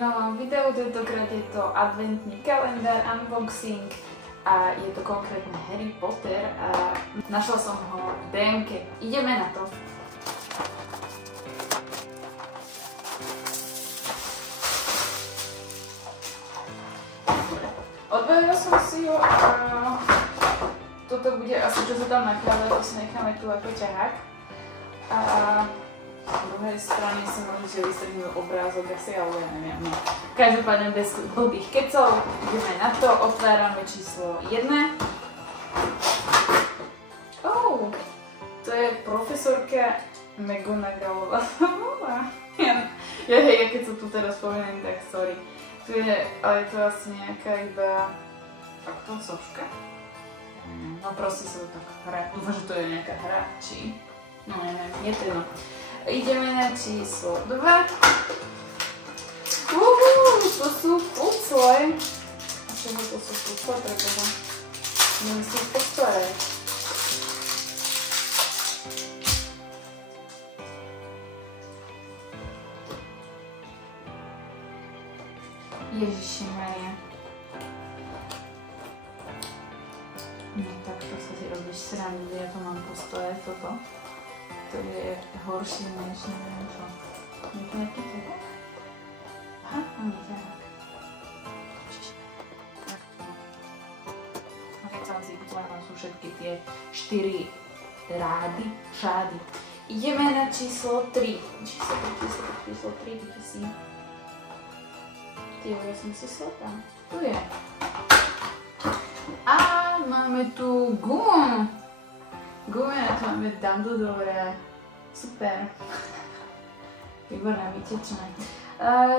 novom videu, tentokrát je to adventný kalendár, unboxing a je to konkrétne Harry Potter a našla som ho v DM-ke. Ideme na to. Odbalila som si ho a toto bude asi, čo sa tam nakladá, to si necháme tu ako ťahák. A z druhej strany si môžete vystrhnúť obrázok asi, alebo ja neviem. No. Každopádne bez blbých kecov ideme na to, otvárame číslo 1. To je profesorka McGonagallová. Ja keď sa tu teraz spomeniem, tak sorry. Ale je to asi nejaká iba takto soška. No proste sa to tak hra. Dúfam, že to je nejaká hra, či... No neviem, je to jedno. Ideme na číslo 2. To sú pucle. A čoho to sú pucle? Preboha. Nemusím postarať. Ježišimaria. No takto sa si robíš srandu, ja to mám postojať toto. To je horšie než neviem čo. Je to nejaký ťahák? Aha, mám ťahák. Tam sú všetky tie 4 šády. Ideme na číslo 3. Číslo 3, kde si? Ja som si slepá. Tu je. A máme tu gum. Gum, a tu máme Dumbledore. Super. Výborné vytečné.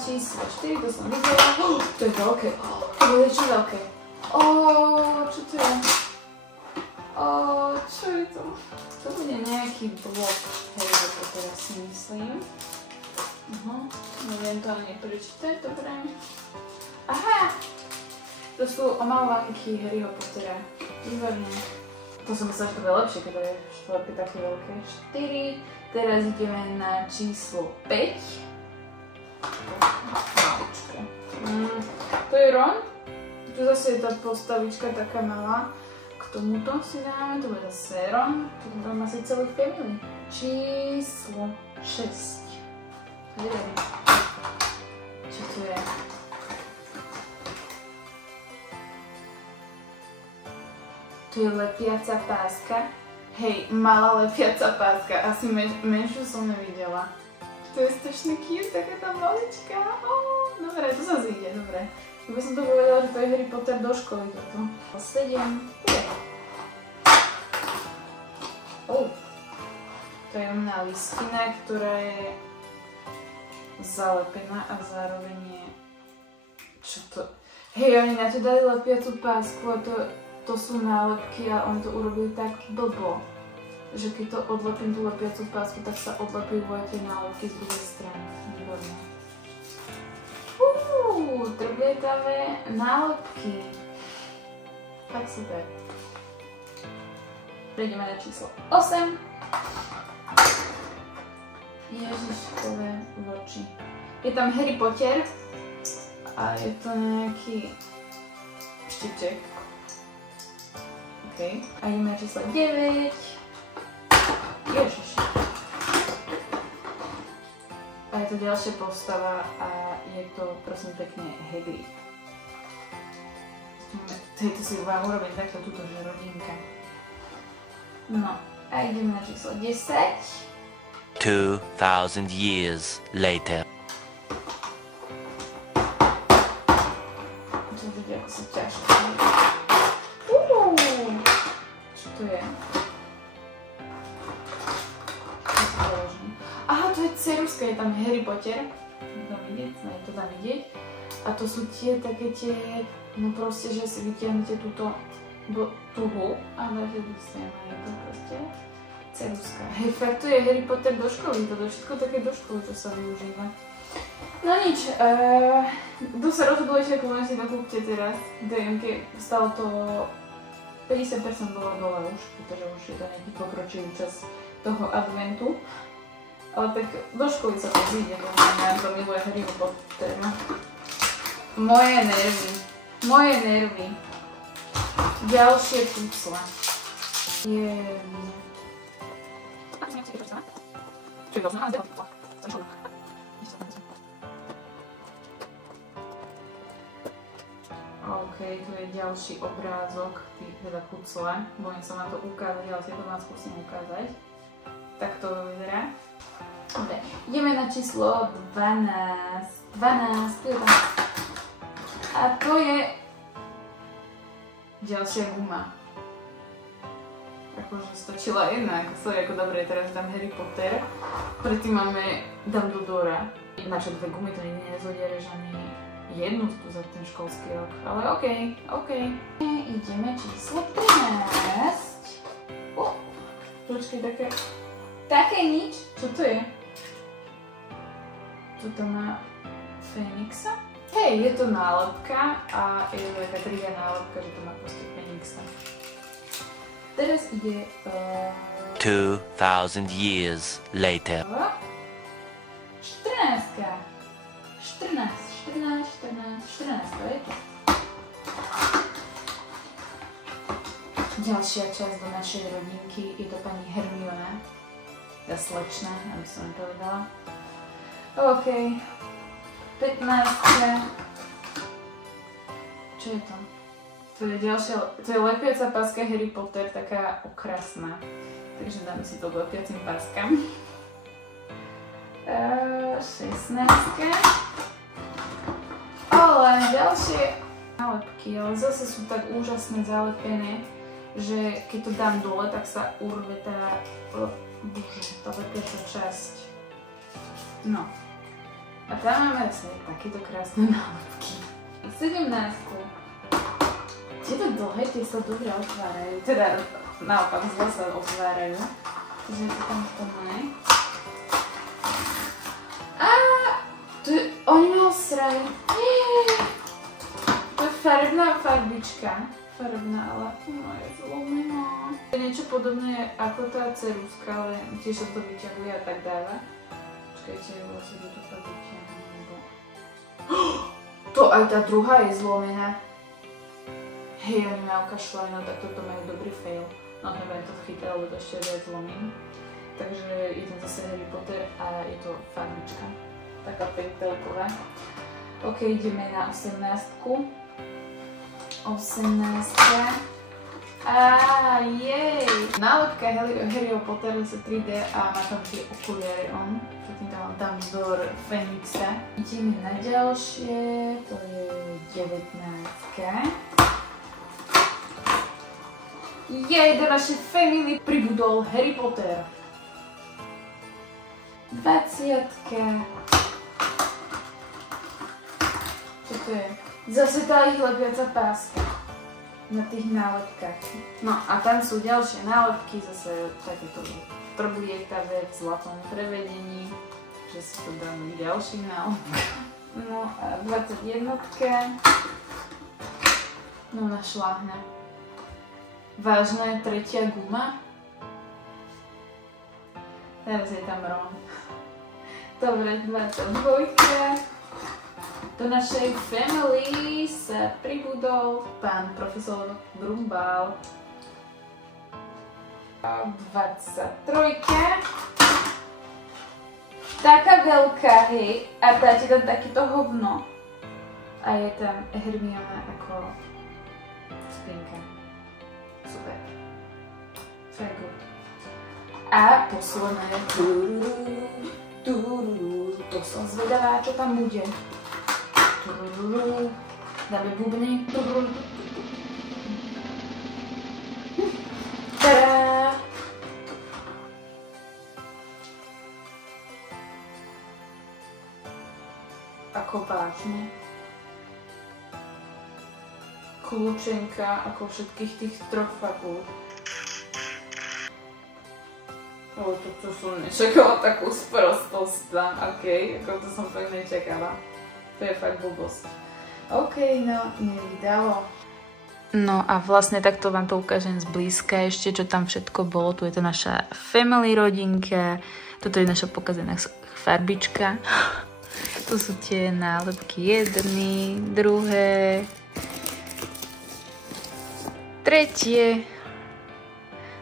Číslo 4, to som videla. To je veľké. To bude čo veľké. Čo to je? Čo je to? To bude nejaký blok Harry Pottera, si myslím. Neviem to ani prečítať, dobre. Aha! To sú omalovanky Harryho Pottera. Výborné. To som myslela, že to bude lepšie, keď je štorky také veľké. 4. Teraz ideme na číslo 5. To je Ron. Tu zase je tá postavička taká malá. K tomuto si dáme, to bude zase Ron. Tu dáme asi celý family. Číslo 6. Čo tu je? Tu je lepiaca páska. Hej, malá lepiaca páska. Asi menšiu som nevidela. To je strašne cute, taká tá malička. Dobre, to sa zíde, dobre. Keby som to povedala, že to je Harry Potter do školy toto. 7. Tu je. To je jemná listina, ktorá je zalepená a zároveň je... Čo to? Hej, oni na to dali lepiacu pásku a to sú nálepky a oni to urobili tak blbo, že keď to odlepím tú lepiacu pásku, tak sa odlepujú aj tie nálepky z druhej strany. Výborné. Trblietavé nálepky. Tak super. Prejdeme na číslo 8. Ježiškové voči. Je tam Harry Potter a je to nejaký štipček. OK. A ideme na číslo 9. Ježiš. A je to ďalšia postava a je to prosím pekne Hagrid. To si vám urobím takto túto, že rodinka. No a ideme na číslo 10. 2000 years later. To bude asi ťažké. Čo to je? Aha, to je ceruska, je tam Harry Potter. Je to vidieť? No, je to tam vidieť. A to sú také tie, no proste, že si vytiahnete túto tuhu a dáte do stena. Je to proste ceruska. Hej, fakt to je Harry Potter do školy, to je všetko také do školy, čo sa využíva. No nič, kto sa rozhodol ešte, ako si to kúpte teraz, DM-ke, stalo to 50% bolo dole už, pretože už je to nejaký pokročilý čas toho adventu. Ale tak do školy sa to zíde, ja to miluje Harryho Pottera. Moje nervy. Ďalšie pucle. OK, tu je ďalší obrázok, teda pucle. Bojím sa vám to ukázať, ale si to vám skúsim ukázať. Tak to vyzerá. Dobre, ideme na číslo 12. 12, tu je tam. A to je ďalšia guma. Akože stačila jedna, ako dobre, teraz dám Harry Potter. Predtým máme Dumbledora. Ináč dve gumy to nikdy nezodiareš ani jednu tu za ten školský rok. Ale OK. Ideme číslo 13. Počkej, také nič? Čo to je? Tuto má Fénixa? Hej, je to nálepka a je to taká 3D nálepka, že to má proste Fénixa. Teraz ide... 2000 years later. 14, to je to. Ďalšia časť do našej rodinky je to pani Hermiona. Tá slečna, aby som mi povedala. OK. 15. Čo je to? To je ďalšia, to je lepiaca páska Harry Potter, taká okrasná. Takže dáme si to k lepiacim páskam. 16. Ale ďalšie nálepky, ale zase sú tak úžasne zalepené, že keď to dám dole, tak sa urve tá lepiaca časť. No. A tam máme zase takéto krásne nálepky. 17. Tieto dlhé, tie sa dobre otvárajú. Teda naopak zle sa otvárajú. Takže to tam v tom ne. Oni ma osrali. To je farebná farbička. Farebná, ale je zlomená. Je niečo podobné ako tá ceruska, ale tiež sa to vyťahuje a tak dáva. Počkajte, vlastne to tak vyťahnem. To aj tá druhá je zlomená. Hej, oni ma okašľali, no tak toto majú dobrý fail. No nebudem to chytať, lebo to ešte viac zlomím. Takže je tam zase Harry Potter a je to farbička. Taká pentelková. OK, ideme na 18. 18. Jej! Nálepka Harryho Pottera sa 3D a má tam tie okuliare on. Predtým tam mám Dumbledore Fénixa. Ideme na ďalšie, to je 19. Jej, do našej family pribudol Harry Potter. 20. Čo to je? Zase tá ich lepiaca páska na tých nálepkách. No a tam sú ďalšie nálepky, zase takéto trblietavé v zlatom prevedení, že si to dáme ďalší nálepka. No a 21. No na šláhne. Vážne, tretia guma. Teraz je tam Ron. Dobre, 22. Do našej family sa pribudol pán profesor Brumbál. 23. Taká veľká, hej, a dáte tam takéto hovno. A je tam Hermiona ako spinka. Super. To je good. A posledné. To som zvedavá, čo tam bude. Dáme bubny. Tadá! Ako vážne. Kľúčenka ako všetkých tých troch fakult. Ale toto som nečakala takú sprostosť tam, okej, ako to som fakt nečakala. To je fakt blbosť. OK, no, nevydalo. No a vlastne takto vám to ukážem zblízka ešte, čo tam všetko bolo. Tu je to naša family rodinka. Toto je naša pokazená farbička. Tu sú tie nálepky 1, 2, 3,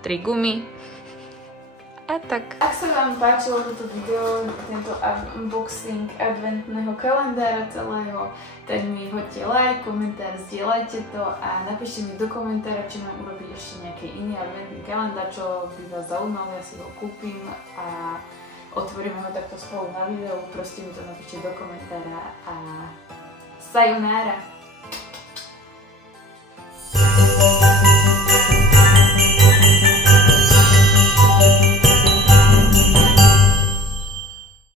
3 gumy. A tak. Ak sa vám páčilo toto video, tento unboxing adventného kalendára celého, tak mi hoďte like, komentár, zdieľajte to a napíšte mi do komentára, či mám urobiť ešte nejaký iný adventný kalendár, čo by vás zaujímalo, ja si ho kúpim a otvoríme ho takto spolu na videu, proste mi to napíšte do komentára a sayonara!